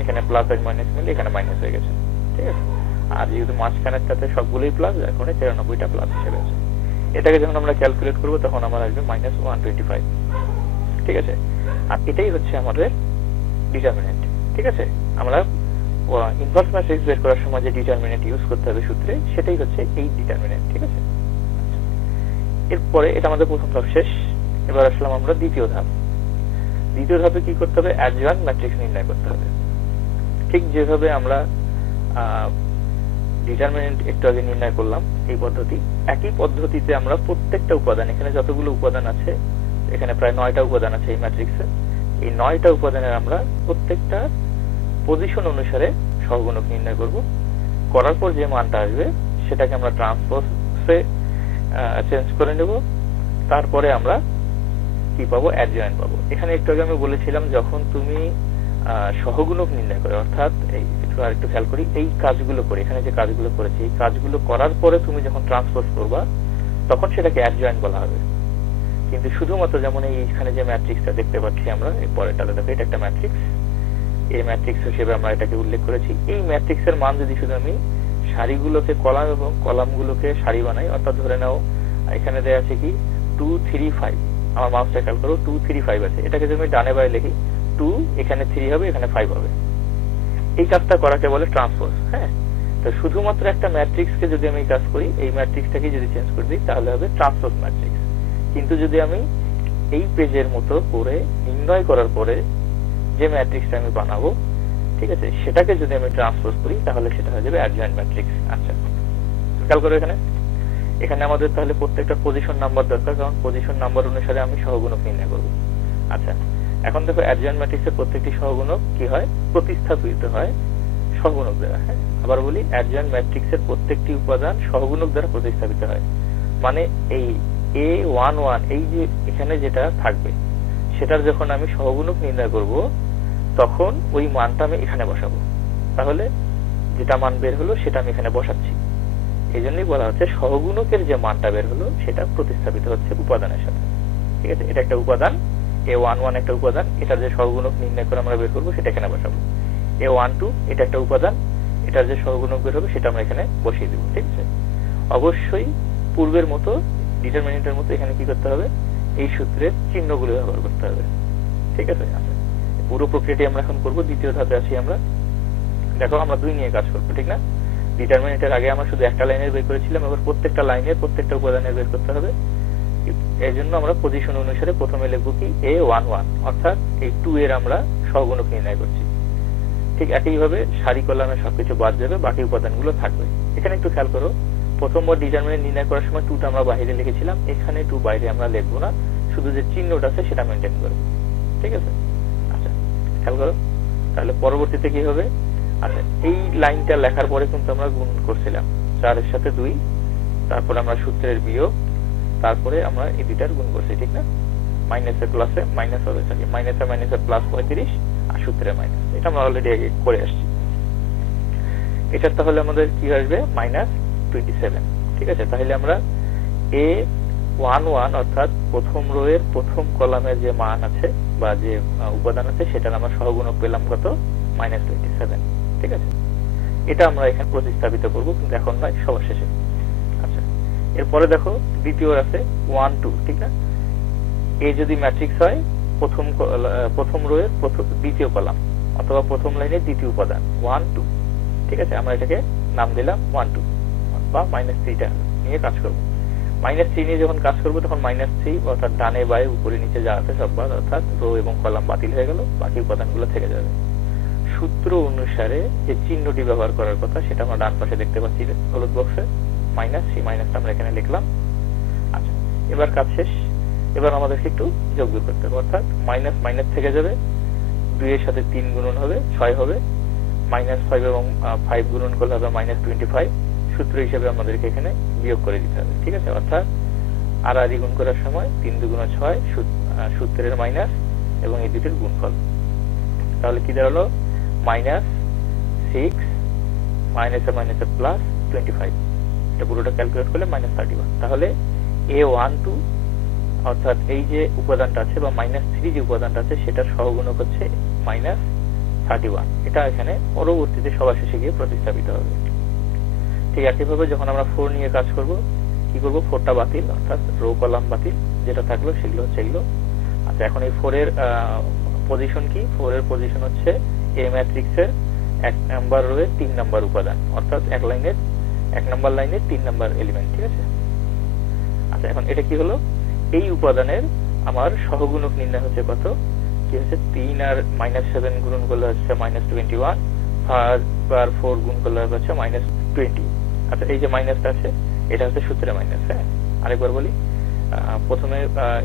এখানে প্লাস আর মাইনাস মিলে এখানে মাইনাস হয়ে গেছে। ঠিক আছে, আর যেহেতু মাঝখানেরটাতে সবগুলোই প্লাস, এখন 93টা প্লাস হিসেবে আছে। এটাকে যখন আমরা ক্যালকুলেট করবো তখন আমার আসবে -125। ঠিক আছে, আর এটাই হচ্ছে আমাদের ডিটারমিনেন্ট। ঠিক আছে, আমরা ইনভার্স ম্যাট্রিক্স বের করার সময় যে ডিটারমিনেন্ট ইউজ করতে হবে সূত্রে, সেটাই হচ্ছে এই ডিটারমিনেন্ট। ঠিক আছে, এরপরে এটা আমাদের প্রথম ধাপ শেষ। এবার আসলাম আমরা দ্বিতীয় ধাপ। দ্বিতীয় ধাপে কি করতে হবে, অ্যাডজয়েন্ট ম্যাট্রিক্স নির্ণয় করতে হবে। ঠিক যেভাবে আমরা ডিটারমিনেন্ট একটু আগে নির্ণয় করলাম এই পদ্ধতি, একই পদ্ধতিতে আমরা প্রত্যেকটা উপাদান, এখানে যতগুলো উপাদান আছে, এখানে প্রায় 9টা উপাদান আছে এই ম্যাট্রিক্সে, এই 9টা উপাদানের আমরা প্রত্যেকটা পজিশন অনুসারে সহগুণক নির্ণয় করব। করার পর যে মানটা আসবে সেটাকে আমরা ট্রান্সপোজে চেঞ্জ করে নেব, তারপরে আমরা কি পাবো, অ্যাডজয়েন্ট পাবো। এখানে একটু আগে আমি বলেছিলাম, যখন তুমি সহগুণক নির্ণয় করে, অর্থাৎ এই একটু খেয়াল করি, এই কাজগুলো করে, এখানে যে কাজগুলো করেছি, এই কাজগুলো করার পরে তুমি যখন ট্রান্সপোজ করবা তখন সেটাকে অ্যাডজয়েন্ট বলা হবে। কিন্তু শুধুমাত্র যেমন এইখানে যে ম্যাট্রিক্সটা দেখতে পাচ্ছি আমরা, এই পরেরটাতে দেখো, এটা একটা ম্যাট্রিক্স, এই ম্যাট্রিক্স হিসেবে আমরা এটাকে উল্লেখ করেছি। এই ম্যাট্রিক্সের মান যদি শুধু আমি সারিগুলোকে কলাম এবং কলামগুলোকে সারি বানাই, অর্থাৎ ধরে নাও এখানে দেয়া আছে কি 2 3 5, আমার মাউসটা খেয়াল করো, 2 3 5 আছে, এটাকে যদি আমি ডানে বায়ে লিখি, 2 এখানে 3 হবে, এখানে 5 হবে, এই কাজটা করাকে বলে ট্রান্সপোজ। হ্যাঁ, তো শুধুমাত্র একটা ম্যাট্রিক্সকে যদি আমি কাজ করি, এই ম্যাট্রিক্সটাকে যদি চেঞ্জ করে দিই তাহলে হবে ট্রান্সপোজ ম্যাট্রিক্স। কিন্তু যদি আমি এই পেজের মতো করে নির্ণয় করার পরে যে ম্যাট্রিক্সটা আমি বানাবো, ঠিক আছে, সেটাকে যদি আমি ট্রান্সপোজ করি তাহলে সেটা হয়ে যাবে অ্যাডজয়েন্ট ম্যাট্রিক্স। আচ্ছা, খেয়াল করো, এখানে আমাদের তাহলে প্রত্যেকটা পজিশন নাম্বার দরকার, কারণ পজিশন নাম্বার অনুসারে আমি সহগুণক নির্ণয় করব। আচ্ছা, এখন দেখো অ্যাডজয়েন্ট ম্যাট্রিক্সের প্রত্যেকটি সহগুণক কি হয়, প্রতিস্থাপিত হয় সহগুণক দ্বারা। হ্যাঁ, আবার বলি, অ্যাডজয়েন্ট ম্যাট্রিক্সের প্রত্যেকটি উপাদান সহগুণক দ্বারা প্রতিস্থাপিত হয়। মানে এই A11, এই যে এখানে যেটা থাকবে সেটার যখন আমি সহগুণক নির্ণয় করব তখন ওই মানটা আমি এখানে বসাবো, তাহলে যেটা মান বের হলো সেটা আমি এখানে বসাচ্ছি। এই জন্যই বলা হচ্ছে সহগুণকের যে মানটা বের হলো সেটা প্রতিস্থাপিত হচ্ছে উপাদানের সাথে। ঠিক আছে, এটা একটা উপাদান, A11 একটা উপাদান, এটার যে সহগুণক নির্ণয় করে আমরা বের করবো সেটা এখানে বসাবো। A12 এটা একটা উপাদান, এটার যে সহগুণক বের হবে সেটা আমরা এখানে বসিয়ে দিব। ঠিক আছে, অবশ্যই পূর্বের মতো ডিটারমিনেন্টের মতো এখানে কি করতে হবে, এই সূত্রের চিহ্নগুলো ব্যবহার করতে হবে। ঠিক আছে, আচ্ছা পুরো প্রক্রিয়াটি আমরা এখন করব। দ্বিতীয় ধাপে আসি আমরা। দেখো আমরা 2 নিয়ে কাজ করবো, ঠিক না? ডিটারমিনেন্টের আগে আমরা শুধু একটা লাইনের বের করেছিলাম, এবার প্রত্যেকটা লাইনের প্রত্যেকটা উপাদানের বের করতে হবে। এর জন্য আমরা পজিশন অনুসারে প্রথমে লিখবো কি A11, অর্থাৎ এই 2 এর আমরা সহগুণক নির্ণয় করছি। ঠিক একইভাবে সারি কলামে সবকিছু বাদ যাবে, বাকি উপাদানগুলো থাকবে। এখানে একটু খেয়াল করো, প্রথমবার ডিটারমিনেন্ট নির্ণয় করার সময় 2টা আমরা বাইরে লিখেছিলাম, এখানে 2 বাইরে আমরা লিখবো না, শুধু যে চিহ্নটা আছে সেটা মেনটেন করবো। ঠিক আছে, আচ্ছা খেয়াল করো। তাহলে পরবর্তীতে কি হবে, আচ্ছা এই লাইনটা লেখার পরে কিন্তু আমরা গুণ করছিলাম 4 এর সাথে 2, তারপরে আমরা সূত্রের বিয়োগ, তারপরে আমরা এই দুইটার গুণ করছি, ঠিক না? মাইনাসে প্লাসে মাইনাস হবে, সরি মাইনাসে মাইনাসে প্লাস 35 আর সূত্রে মাইনাস, এটা আমরা অলরেডি আগে করে আসছি। এটা তাহলে আমাদের কি আসবে, -27। ঠিক আছে, তাহলে আমরা A11 অর্থাৎ প্রথম রো এর প্রথম কলামের যে মান আছে বা যে উপাদান আছে সেটার আমরা সহগুণক পেলাম কত, -27। ঠিক আছে, এটা আমরা এখানে প্রতিস্থাপিত করব, কিন্তু এখন নয়, সবার শেষে। আচ্ছা এরপরে দেখো দ্বিতীয় আছে 1 2, ঠিক না? এ যদি ম্যাট্রিক্স হয় প্রথম রো এর দ্বিতীয় কলাম অথবা প্রথম লাইনের দ্বিতীয় উপাদান 1 2। ঠিক আছে, আমরা এটাকে নাম দিলাম 1 2 বা -3টা নিয়ে কাজ করব। -3 নিয়ে যখন কাজ করব তখন -3 অর্থাৎ ডানে বায়ে উপরে নিচে যা আছে সব বাদ, অর্থাৎ রো এবং কলাম বাতিল হয়ে গেল, বাকি উপাদানগুলো থেকে যাবে। সূত্র অনুসারে যে চিহ্নটি ব্যবহার করার কথা সেটা আমরা ডান পাশে দেখতে পাচ্ছি হলুদ বক্সে, -3, মাইনাসটা আমরা এখানে লিখলাম। আচ্ছা এবার কাজ শেষ। এবার আমাদেরকে একটু যোগ বিয়োগ করতে হবে, অর্থাৎ মাইনাস মাইনাস থেকে যাবে, 2 এর সাথে 3 গুণন হবে 6 হবে, -5 এবং 5 গুণন করলে হবে -25। সূত্র হিসেবে আমাদেরকে এখানে বিয়োগ করে দিতে হবে। ঠিক আছে, অর্থাৎ আর গুণ করার সময় 3 2 6 সূত্রের মাইনাস এবং এই দুটির গুণফল। তাহলে কি দাঁড়ালো, -6 মাইনাসে মাইনাসে প্লাস 25, এটা পুরোটা ক্যালকুলেট করলে -31। তাহলে A12 অর্থাৎ এই যে উপাদানটা আছে বা -3 যে উপাদানটা আছে সেটার সহগুণক হচ্ছে -31। এটা এখানে পরবর্তীতে সবার শেষে গিয়ে প্রতিস্থাপিত হবে। ঠিক একইভাবে যখন আমরা 4 নিয়ে কাজ করব, কি করব, 4টা বাতিল, অর্থাৎ রো কলাম বাতিল, যেটা থাকলো সেগুলো হচ্ছে এগুলো। আচ্ছা এখন এই 4 এর পজিশন কি, 4 এর পজিশন হচ্ছে এ ম্যাট্রিক্সের 1 নাম্বার রো এর 3 নাম্বার উপাদান, অর্থাৎ 1 নাম্বার লাইনের 3 নাম্বার এলিমেন্ট। ঠিক আছে, আচ্ছা এখন এটা কি হলো, এই উপাদানের আমার সহগুণক নির্ণয় হচ্ছে কত, কি হচ্ছে 3 আর -7 গুণন করলে হচ্ছে -21, আর 4 গুণ করলে হচ্ছে -20। আচ্ছা এই যে মাইনাসটা আছে এটা হচ্ছে সূত্রের মাইনাস। হ্যাঁ আরেকবার বলি, প্রথমে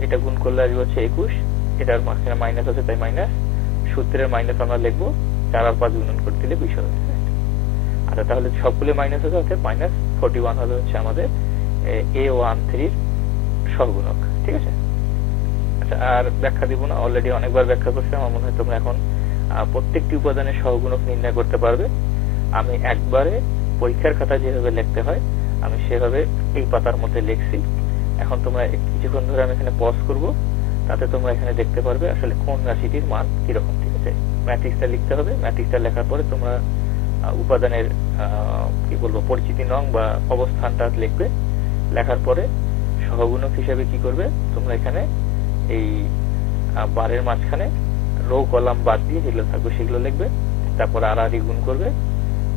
এটা গুণ করলে আসবে হচ্ছে 21, এটার মাঝখানে মাইনাস আছে তাই মাইনাস, সূত্রের মাইনাস আমরা লিখবো 4 আর 5 গুণন করতে দিলে 20 হবে। আচ্ছা তাহলে সবগুলো মাইনাস আছে, অর্থাৎ -41 হবে হচ্ছে আমাদের A13 সহগুণক। ঠিক আছে, আচ্ছা আর ব্যাখ্যা দিব না, অলরেডি অনেকবার ব্যাখ্যা করছি, আমার মনে হয় তোমরা এখন প্রত্যেকটি উপাদানের সহগুণক নির্ণয় করতে পারবে। আমি একবারে পরীক্ষার খাতায় যেভাবে লিখতে হয় আমি সেভাবে এই পাতার মধ্যে লিখছি। এখন তোমরা কিছুক্ষণ ধরে আমি এখানে পজ করব, তাতে তোমরা এখানে দেখতে পারবে আসলে কোন রাশিটির মান কিরকম। ঠিক আছে, ম্যাট্রিক্সটা লিখতে হবে, ম্যাট্রিক্সটা লেখার পরে তোমরা উপাদানের কি বলবো পরিচিতি নং বা অবস্থানটা লিখবে। লেখার পরে সহগুণক হিসেবে কি করবে, তোমরা এখানে এই বারের মাঝখানে রো কলাম বাদ দিয়ে যেগুলো থাকবে সেগুলো লিখবে, তারপর আর গুণ করবে,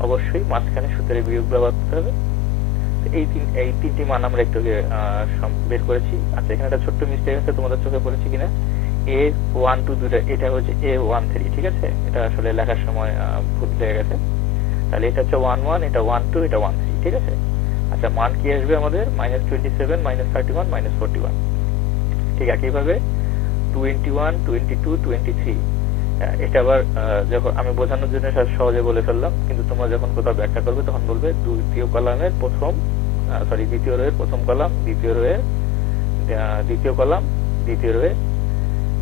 অবশ্যই মাঝখানে সূত্রের বিয়োগ ব্যবহার করতে হবে। এই তিনটি মান আমরা একটু বের করেছি। আচ্ছা এখানে একটা ছোট্ট মিস্টেক আছে, তোমাদের চোখে পড়েছে কিনা, A12 দুটো, এটা হচ্ছে A13। ঠিক আছে, এটা আসলে লেখার সময় ভুল হয়ে গেছে। তাহলে এটা হচ্ছে 11, এটা 12, এটা 13। ঠিক আছে, আচ্ছা মান কি আসবে আমাদের, -27, -31, -41। ঠিক একইভাবে 21, 22, 23, এটা আবার যখন আমি বোঝানোর জন্য সহজে বলে ফেললাম, কিন্তু তোমরা যখন কোথাও ব্যাখ্যা করবে তখন বলবে দ্বিতীয় কলামের দ্বিতীয় রো এর প্রথম কলাম, দ্বিতীয় রো এর দ্বিতীয় কলাম, দ্বিতীয় রো এর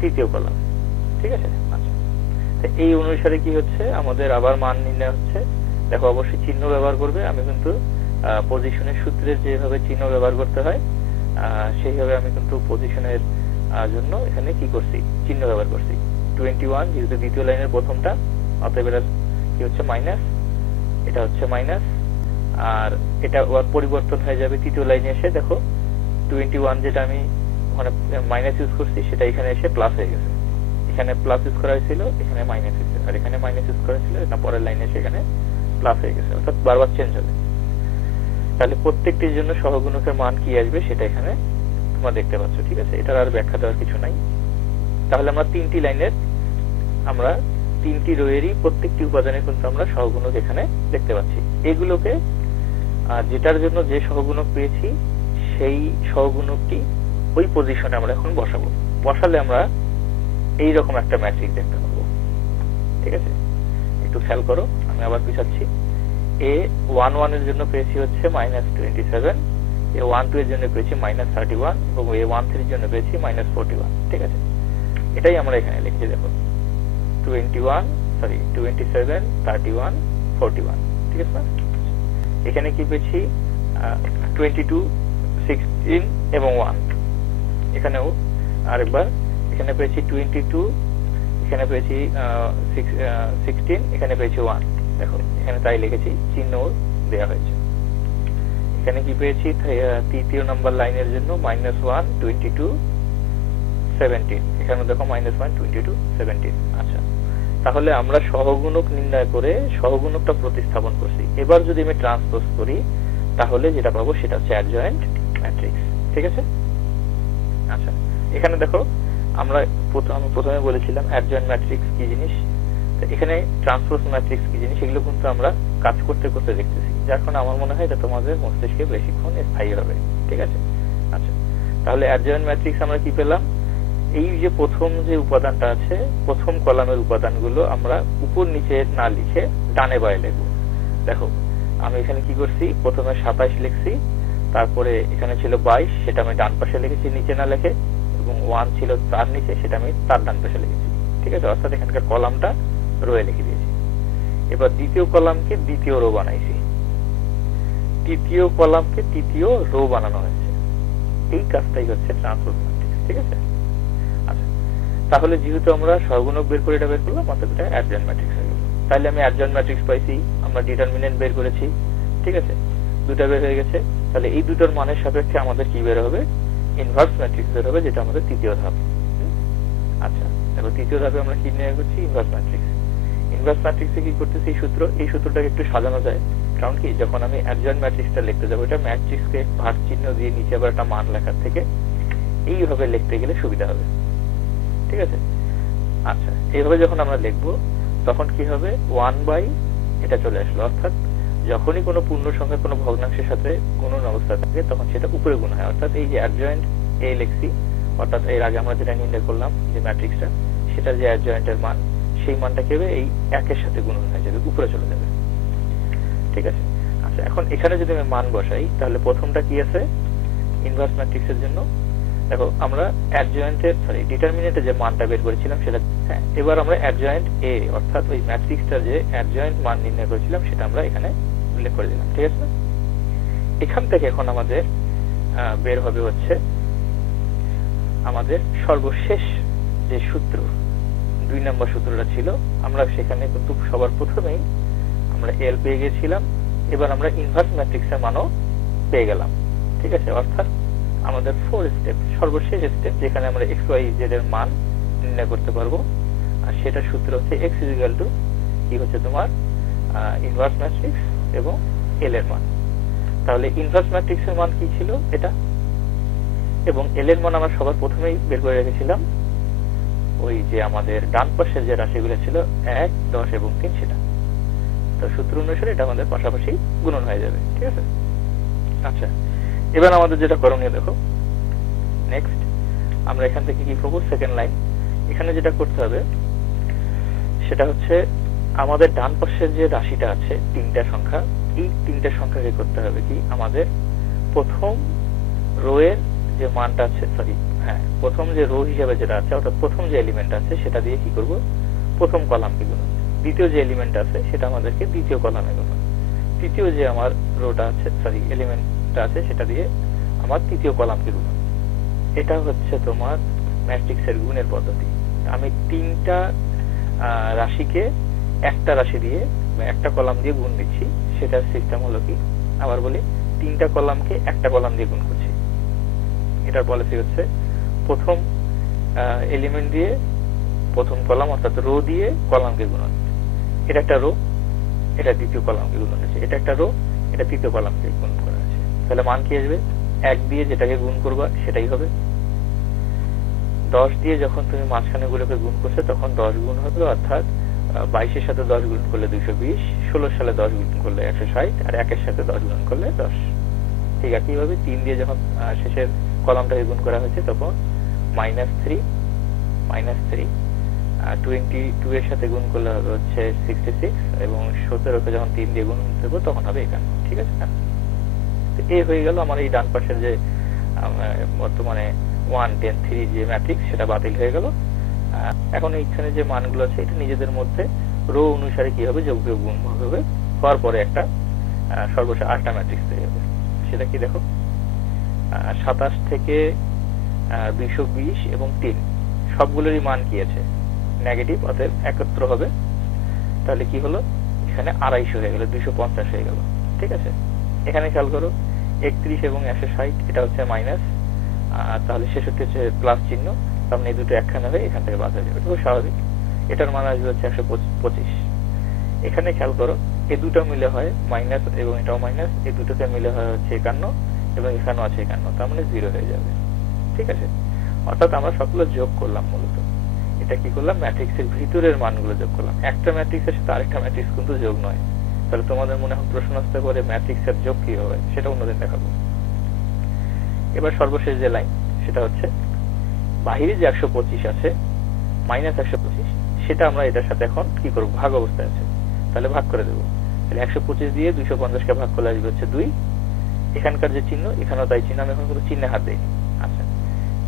তৃতীয় কলাম। ঠিক আছে, আচ্ছা এই অনুসারে কি হচ্ছে আমাদের আবার মান নির্ণয় হচ্ছে। দেখো অবশ্যই চিহ্ন ব্যবহার করবে, আমি কিন্তু পজিশনের সূত্রের যেভাবে চিহ্ন ব্যবহার করতে হয় সেইভাবে আমি কিন্তু পজিশনের জন্য এখানে কি করছি, চিহ্ন ব্যবহার করছি। 21 যেহেতু দ্বিতীয় লাইনের প্রথমটা, অতএব এটা কি হচ্ছে এটা হচ্ছে মাইনাস, আর এটা ওর পরিবর্তন হয়ে যাবে তৃতীয় লাইনে এসে। দেখো 21 যেটা আমি ওখানে মাইনাস ইউজ করছি সেটা এখানে এসে প্লাস হয়ে গেছে। এখানে প্লাস ইউজ করা হয়েছিল, এখানে মাইনাস হয়েছে, আর এখানে মাইনাস ইউজ করা হয়েছিল, এটা পরের লাইনে এসে এখানে প্লাস হয়ে গেছে, অর্থাৎ বারবার চেঞ্জ হবে। তাহলে প্রত্যেকটির জন্য সহগুণকের মান কি আসবে সেটা এখানে তোমরা দেখতে পাচ্ছ। ঠিক আছে, এটার আর ব্যাখ্যা দেওয়ার কিছু নাই। তাহলে আমরা তিনটি লাইনের, আমরা তিনটি রোয়েরই প্রত্যেকটি উপাদানের কিন্তু আমরা সহগুণক এখানে দেখতে পাচ্ছি। এগুলোকে যেটার জন্য যে সহগুণক পেয়েছি সেই সহগুণকটি ওই পজিশনে আমরা এখন বসাবো। বসালে আমরা এইরকম একটা ম্যাট্রিক্স দেখতে পাবো। ঠিক আছে, একটু খেয়াল করো, আমি আবার পিছাচ্ছি। A11 এর জন্য পেয়েছি হচ্ছে -27, A12 এর জন্য পেয়েছি -31 এবং A13 এর জন্য পেয়েছি -41। ঠিক আছে, এটাই আমরা এখানে লিখছি। দেখো 27, 31, 41। ঠিক আছে, এখানে কি পেয়েছি 22, 16 এবং 1। এখানেও আরেকবার এখানে পেয়েছি 22, এখানে পেয়েছি 16, এখানে পেয়েছি 1। দেখো এখানে তাই লিখেছি, চিহ্ন দেওয়া হয়েছে। এখানে কি পেয়েছি তৃতীয় নাম্বার লাইনের জন্য -1, 22, 17। এখানে দেখো -1, 22, 17। আচ্ছা, তাহলে আমরা সহগুণক নির্ণয় করে সহগুণকটা প্রতিস্থাপন করছি। এবার যদি আমি ট্রান্সপোজ করি তাহলে যেটা পাবো সেটা হচ্ছে অ্যাডজয়েন্ট ম্যাট্রিক্স। ঠিক আছে, আচ্ছা এখানে দেখো আমি প্রথমে বলেছিলাম অ্যাডজয়েন্ট ম্যাট্রিক্স কি জিনিস, এখানে ট্রান্সপোজ ম্যাট্রিক্স কি জিনিস, এগুলো কিন্তু আমরা কাজ করতে করতে দেখতেছি, যার কারণে আমার মনে হয় এটা তোমাদের মস্তিষ্কে বেশিক্ষণ স্থায়ী হবে। ঠিক আছে, আচ্ছা তাহলে অ্যাডজয়েন্ট ম্যাট্রিক্স আমরা কি পেলাম, এই যে প্রথম যে উপাদানটা আছে, প্রথম কলামের উপাদানগুলো আমরা উপর নিচে না লিখে ডানে বায়ে লিখব। দেখো আমি এখানে কি করছি, প্রথমে 27 লিখছি, তারপরে এখানে ছিল 22, সেটা আমি ডান পাশে লিখেছি নিচে না লিখে, এবং 1 ছিল তার নিচে, সেটা আমি তার ডান পাশে লিখেছি। ঠিক আছে, অর্থাৎ এখানকার কলামটা রোয়ে লিখে দিয়েছি। এবার দ্বিতীয় কলামকে দ্বিতীয় রো বানাইছি, তৃতীয় কলামকে তৃতীয় রো বানানো হয়েছে। এই কাজটাই হচ্ছে ট্রান্সপোজ ম্যাট্রিক্স। ঠিক আছে, আচ্ছা তাহলে যেহেতু আমরা সহগুণক বের করে এটা বের করলাম, অর্থাৎ এটা অ্যাডজয়েন্ট ম্যাট্রিক্স হয়ে গেল। তাহলে আমি অ্যাডজয়েন্ট ম্যাট্রিক্স পাইছি, আমরা ডিটারমিনেন্ট বের করেছি। ঠিক আছে, দুটো বের হয়ে গেছে। তাহলে এই দুটোর মানের সাপেক্ষে আমাদের কি বের হবে, ইনভার্স ম্যাট্রিক্স বের হবে, যেটা আমাদের তৃতীয় ধাপ। আচ্ছা দেখো তৃতীয় ধাপে আমরা কি নিয়ে করছি, ইনভার্স ম্যাট্রিক্স। ইনভার্স ম্যাট্রিক্সে কি করতেছি, এই সূত্রটাকে একটু সাজানো যায়। কারণ কি, যখন আমি অ্যাডজয়েন্ট ম্যাট্রিক্সটা লিখতে যাবো, এটা ম্যাট্রিক্সকে ভাগ চিহ্ন দিয়ে নিচে আবার একটা মান লেখার থেকে এইভাবে লিখতে গেলে সুবিধা হবে। ঠিক আছে, আচ্ছা এইভাবে যখন আমরা লিখবো তখন কি হবে, 1 এটা চলে আসলো, অর্থাৎ যখনই কোনো পূর্ণ সংখ্যা কোনো ভগ্নাংশের সাথে কোন অবস্থা থাকে তখন সেটা উপরে গুণ হয়। অর্থাৎ এই যে অ্যাডজয়েন্ট এ লিখছি, অর্থাৎ এর আগে আমরা যেটা নির্ণয় করলাম যে ম্যাট্রিক্সটা, সেটা যে অ্যাডজয়েন্টের মান, সেই মানটা কি হবে, এই একের সাথে গুণন হয়ে যাবে, উপরে চলে যাবে। ঠিক আছে, আচ্ছা এখন এখানে যদি আমি মান বসাই তাহলে প্রথমটা কি আছে, ইনভার্স ম্যাট্রিক্সের জন্য দেখো আমরা অ্যাডজয়েন্টের ডিটারমিনেন্টে যে মানটা বের করেছিলাম সেটা, হ্যাঁ এবার আমরা অ্যাডজয়েন্ট এ অর্থাৎ ওই ম্যাট্রিক্সটার যে অ্যাডজয়েন্ট মান নির্ণয় করেছিলাম সেটা আমরা এখানে উল্লেখ করে দিলাম। ঠিক আছে, এখান থেকে এখন আমাদের বের হবে হচ্ছে আমাদের সর্বশেষ যে সূত্র, 2 নম্বর সূত্রটা ছিল, আমরা সেখানে কিন্তু সবার প্রথমেই আমরা এল পেয়ে গেছিলাম। এবার আমরা ইনভার্স ম্যাট্রিক্সের মানও পেয়ে গেলাম। ঠিক আছে, অর্থাৎ আমাদের 4 স্টেপ, সর্বশেষ স্টেপ যেখানে আমরা এক্স ওয়াই জেড এর মান নির্ণয় করতে পারবো, আর সেটা সূত্র হচ্ছে x কি হচ্ছে তোমার ইনভার্স ম্যাট্রিক্স এবং এল এর মান। তাহলে ইনভার্স ম্যাট্রিক্সের মান কি ছিল এটা, এবং এল এর মান আমরা সবার প্রথমেই বের করে রেখেছিলাম ওই যে আমাদের ডান পাশের যে রাশিগুলো ছিল 1, 10 এবং 3, সেটা তো সূত্র অনুসারে এটা আমাদের পাশাপাশি গুণন হয়ে যাবে। ঠিক আছে, আচ্ছা এবার আমাদের যেটা করণীয় দেখো, নেক্সট আমরা এখান থেকে কি করবো, সেকেন্ড লাইন, এখানে যেটা করতে হবে সেটা হচ্ছে আমাদের ডান পাশের যে রাশিটা আছে 3টা সংখ্যা, এই 3টা সংখ্যাকে করতে হবে কি, আমাদের প্রথম রো এর যে মানটা আছে, প্রথম যে রো হিসেবে যেটা আছে, অর্থাৎ প্রথম যে এলিমেন্ট আছে সেটা দিয়ে কি করব, প্রথম কলামকে গুণন, দ্বিতীয় যে এলিমেন্ট আছে সেটা আমাদেরকে দ্বিতীয় কলামে গুণন, তৃতীয় যে আমার রোটা আছে এলিমেন্টটা আছে সেটা দিয়ে আমার তৃতীয় কলামকে গুণন। এটা হচ্ছে তোমার ম্যাট্রিক্সের গুণের পদ্ধতি। আমি 3টা রাশিকে একটা রাশি দিয়ে একটা কলাম দিয়ে গুণ দিচ্ছি, সেটার সিস্টেম হলো কি, আবার বলি, তিনটা কলামকে একটা কলাম দিয়ে গুণ করছি। এটার পলিসি হচ্ছে প্রথম এলিমেন্ট দিয়ে প্রথম কলাম অর্থাৎ রো দিয়ে কলামকে গুণন। এটা একটা রো, এটা দ্বিতীয় কলামকে গুণন হচ্ছে, এটা একটা রো, এটা তৃতীয় কলামকে গুণ করা আছে। তাহলে মান কি আসবে? 1 দিয়ে যেটাকে গুণ করবা সেটাই হবে। 10 দিয়ে যখন তুমি মাঝখানে গুলোকে গুণ করছো তখন 10 গুণ হবে, অর্থাৎ 22 এর সাথে 10 গুণ করলে 220, 16 সালে 10 গুণ করলে 160, আর 1 এর সাথে 10 গুণ করলে 10। ঠিক আছে, এইভাবে 3 দিয়ে যখন শেষের কলামটাকে গুণ করা হয়েছে তখন -3, 22 এর সাথে গুণ করলে হবে হচ্ছে 66, এবং 17কে যখন 3 দিয়ে গুণ দেবো তখন হবে 51। ঠিক আছে, এই হয়ে গেল আমার এই ডান পাশের যে বর্তমানে 1 10 3 যে ম্যাট্রিক্স, সেটা বাতিল হয়ে গেল। এখন এইখানে যে মানগুলো আছে এটা নিজেদের মধ্যে রো অনুসারে কি হবে, যোগ বিয়োগ গুণ হবে, হওয়ার পরে একটা সর্বশেষ 8টা ম্যাট্রিক্স তৈরি হবে। সেটা কি দেখো, 27 থেকে 220 এবং 3 সবগুলোরই মান কি আছে, নেগেটিভ, অতএব একত্র হবে। তাহলে কি হলো, এখানে 250 হয়ে গেল, 250 হয়ে গেল। ঠিক আছে, এখানে খেয়াল করো 31 এবং 160 এটা হচ্ছে মাইনাস, তাহলে 66 হচ্ছে প্লাস চিহ্ন, তার এই দুটো একখানে হয়ে এখান থেকে বাদ হয়ে যাবে, এটা খুব স্বাভাবিক। এটার মান আসবে হচ্ছে 125। এখানে খেয়াল করো এই দুটো মিলে হয় মাইনাস, এবং এটাও মাইনাস, এই দুটোকে মিলে হয় হচ্ছে 51, এবং এখানেও আছে 51, তার মানে 0 হয়ে যাবে। ঠিক আছে, অর্থাৎ আমরা সবগুলো যোগ করলাম। মূলত এটা কি করলাম, ম্যাট্রিক্সের ভিতরের মানগুলো যোগ করলাম। একটা ম্যাট্রিক্সের সাথে আরেকটা ম্যাট্রিক্স কিন্তু যোগ নয়। তাহলে তোমাদের মনে এখন প্রশ্ন আসতে পারে ম্যাট্রিক্সের যোগ কি হবে, সেটা অন্যদিন দেখাবো। এবার সর্বশেষ যে লাইন, সেটা হচ্ছে বাহিরে যে 125 আছে, -125, সেটা আমরা এটার সাথে এখন কি করবো, ভাগ অবস্থায় আছে, তাহলে ভাগ করে দেবো। তাহলে 125 দিয়ে 250 ভাগ করলে আসবে হচ্ছে 2। এখানকার যে চিহ্ন, এখানেও তাই চিহ্ন, আমি এখন কোনো চিহ্নে হাত দিইনি। আচ্ছা,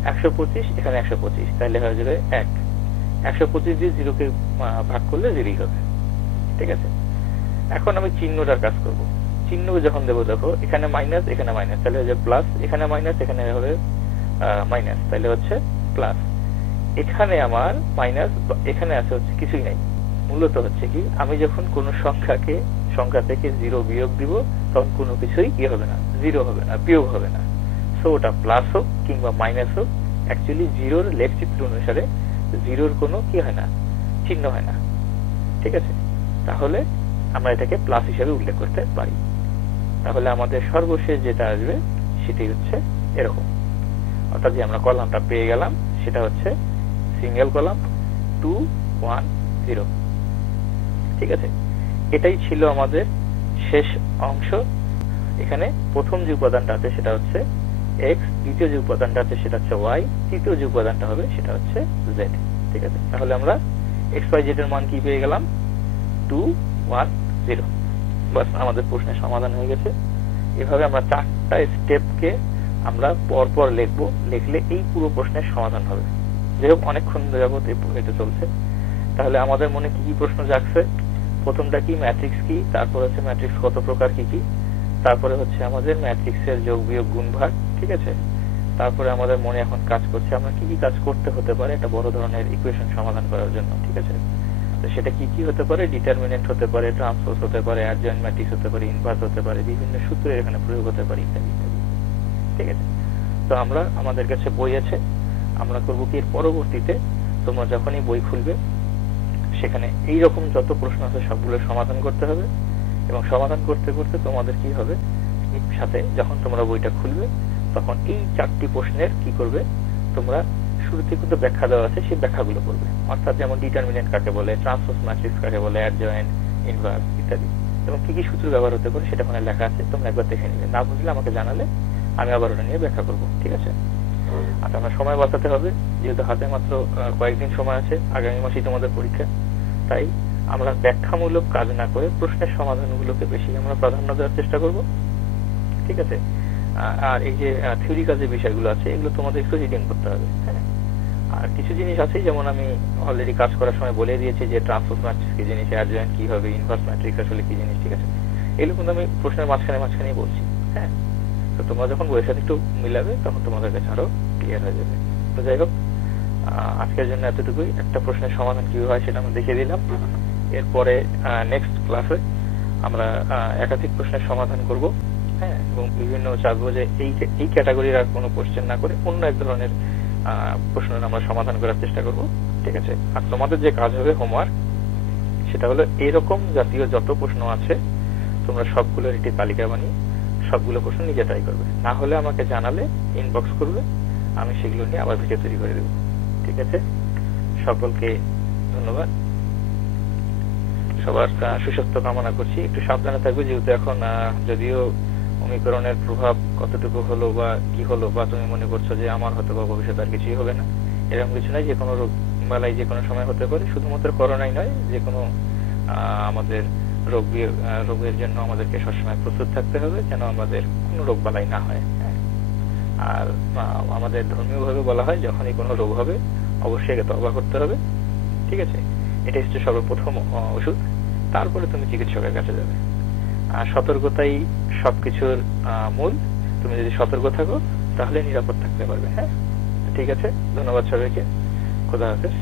125, এখানে 125, তাহলে হয়ে যাবে 1। 125 দিয়ে 0কে ভাগ করলে 0ই হবে। ঠিক আছে, এখন আমি চিহ্নটার কাজ করব। চিহ্ন যখন দেবো, দেখো এখানে মাইনাস, এখানে মাইনাস, তাহলে হয়ে যাবে প্লাস, এখানে মাইনাস, এখানে হবে মাইনাস, তাহলে হচ্ছে প্লাস। এখানে আমার মাইনাস, এখানে আছে হচ্ছে কিছুই নাই। মূলত হচ্ছে কি, আমি যখন কোন সংখ্যা থেকে 0 বিয়োগ দিব তখন কোনো কিছুই কি হবে না, 0 হবে না, বিয়োগ হবে না। সো ওটা প্লাস হোক কিংবা মাইনাস হোক, অ্যাকচুয়ালি 0-র লেখচিত্র অনুসারে 0-র কোনো কি হয় না, চিহ্ন হয় না। ঠিক আছে, তাহলে আমরা এটাকে প্লাস হিসেবে উল্লেখ করতে পারি। তাহলে আমাদের সর্বশেষ যেটা আসবে সেটাই হচ্ছে এরকম, অর্থাৎ যে আমরা কলামটা পেয়ে গেলাম সেটা হচ্ছে সিঙ্গেল কলাম 2 1 0। ঠিক আছে, এটাই ছিল আমাদের শেষ অংশ। এখানে প্রথম যে উপাদানটা আছে সেটা হচ্ছে x, দ্বিতীয় যে উপাদানটা আছে সেটা হচ্ছে y, তৃতীয় যে উপাদানটা হবে সেটা হচ্ছে z। ঠিক আছে, তাহলে আমরা x y z এর মান কি পেয়ে গেলাম, 2 1 0। বাস, আমাদের প্রশ্নের সমাধান হয়ে গেছে। এভাবে আমরা 4টা স্টেপকে আমরা পরপর লিখবো, লিখলে এই পুরো প্রশ্নের সমাধান হবে। যাই হোক, অনেকক্ষণ যাবত এটা চলছে। তাহলে আমাদের মনে কি কি প্রশ্ন জাগছে, প্রথমটা কি, ম্যাট্রিক্স কি, তারপর হচ্ছে ম্যাট্রিক্স কত প্রকার, কি কি, তারপরে হচ্ছে আমাদের ম্যাট্রিক্সের যোগ বিয়োগ গুণ ভাগ। ঠিক আছে, তারপরে আমাদের মনে এখন কাজ করছে আমরা কি কি কাজ করতে হতে পারে একটা বড় ধরনের ইকুয়েশন সমাধান করার জন্য। ঠিক আছে, তো সেটা কি কি হতে পারে, ডিটারমিনেন্ট হতে পারে, ট্রান্সপোজ হতে পারে, অ্যাডজয়েন্ট ম্যাট্রিক্স হতে পারে, ইনভার্স হতে পারে, বিভিন্ন সূত্রের এখানে প্রয়োগ হতে পারে, ইত্যাদি ইত্যাদি। ঠিক আছে, তো আমরা আমাদের কাছে বই আছে, আমরা করবো কি, এর পরবর্তীতে তোমরা যখনই বই খুলবে সেখানে এই রকম যত প্রশ্ন আছে সবগুলো সমাধান করতে হবে, এবং সমাধান করতে করতে তোমাদের কি হবে, সাথে যখন তোমরা বইটা খুলবে তখন এই 4টি প্রশ্নের কি করবে, তোমরা শুরুতে কিন্তু ব্যাখ্যা দেওয়া আছে, সেই ব্যাখ্যাগুলো করবে। অর্থাৎ যেমন ডিটারমিনেন্ট কাকে বলে, ট্রান্সপোজ ম্যাট্রিক্স কাকে বলে, অ্যাডজয়েন্ট, ইনভার্স ইত্যাদি, এবং কি কি সূত্র ব্যবহার হতে পারে সেটা ওখানে লেখা আছে, তোমরা একবার দেখে নিবে। না বুঝলে আমাকে জানালে আমি আবার ওটা নিয়ে ব্যাখ্যা করবো। ঠিক আছে, আচ্ছা, আমার সময় বাঁচাতে হবে, যেহেতু হাতে মাত্র কয়েকদিন সময় আছে, আগামী মাসেই তোমাদের পরীক্ষা। তাই আমরা ব্যাখ্যামূলক কাজ না করে প্রশ্নের সমাধানগুলোকে বেশি আমরা প্রাধান্য দেওয়ার চেষ্টা করব। ঠিক আছে, আর এই যে থিওরিক্যাল যে বিষয়গুলো আছে এগুলো তোমাদের একটু রিডিং করতে হবে। হ্যাঁ, আর কিছু জিনিস আছে যেমন আমি অলরেডি কাজ করার সময় বলে দিয়েছি যে ট্রান্সপোজ ম্যাট্রিক্স কি জিনিস, অ্যাডজয়েন্ট কি হবে, ইনভার্স ম্যাট্রিক্স আসলে কি জিনিস। ঠিক আছে, এগুলো কিন্তু আমি প্রশ্নের মাঝখানেই বলছি। হ্যাঁ, তো তোমরা যখন বইয়ের সাথে একটু মিলাবে তখন তোমাদের কাছে আরো ক্লিয়ার হয়ে যাবে। তো যাই হোক, আজকের জন্য এতটুকুই। একটা প্রশ্নের সমাধান কি হয় সেটা আমি দেখিয়ে দিলাম। এরপরে নেক্সট ক্লাসে আমরা একাধিক প্রশ্নের সমাধান করব, হ্যাঁ, এবং বিভিন্ন চাইবো যে এই ক্যাটাগরির আর কোনো কোশ্চেন না করে অন্য এক ধরনের প্রশ্নের আমরা সমাধান করার চেষ্টা করব, ঠিক আছে। আর তোমাদের যে কাজ হবে হোমওয়ার্ক, সেটা হলো এরকম জাতীয় যত প্রশ্ন আছে তোমরা সবগুলোর একটি তালিকা বানিয়ে সবগুলো প্রশ্ন নিজে ট্রাই করবে, না হলে আমাকে জানালে ইনবক্স করবে, আমি সেগুলো নিয়ে আবার ভিডিও তৈরি করে দেব, ঠিক আছে। সকলকে ধন্যবাদ, সবার সুস্বাস্থ্য কামনা করছি। একটু সাবধানে থাকবে, যেহেতু এখন যদিও ওমিক্রনের প্রভাব কতটুকু হলো বা কি হলো, বা তুমি মনে করছো যে আমার হয়তো বা ভবিষ্যতে আর কিছুই হবে না, এরকম কিছু নাই। যে কোনো রোগ বালাই যে কোনো সময় হতে পারে, শুধুমাত্র করোনাই নয়, যে কোনো আমাদের রোগের জন্য আমাদেরকে সবসময় প্রস্তুত থাকতে হবে, যেন আমাদের কোনো রোগ বালাই না হয়। আর আমাদের ধর্মীয় ভাবে বলা হয় যখনই কোনো রোগ হবে অবশ্যই একে তওবা করতে হবে, ঠিক আছে। এটা হচ্ছে সর্বপ্রথম ওষুধ, তারপরে তুমি চিকিৎসকের কাছে যাবে। আর সতর্কতাই সবকিছুর মূল, তুমি যদি সতর্ক থাকো তাহলে নিরাপদ থাকতে পারবে। হ্যাঁ, ঠিক আছে, ধন্যবাদ সবাইকে, খোদা হাফেজ।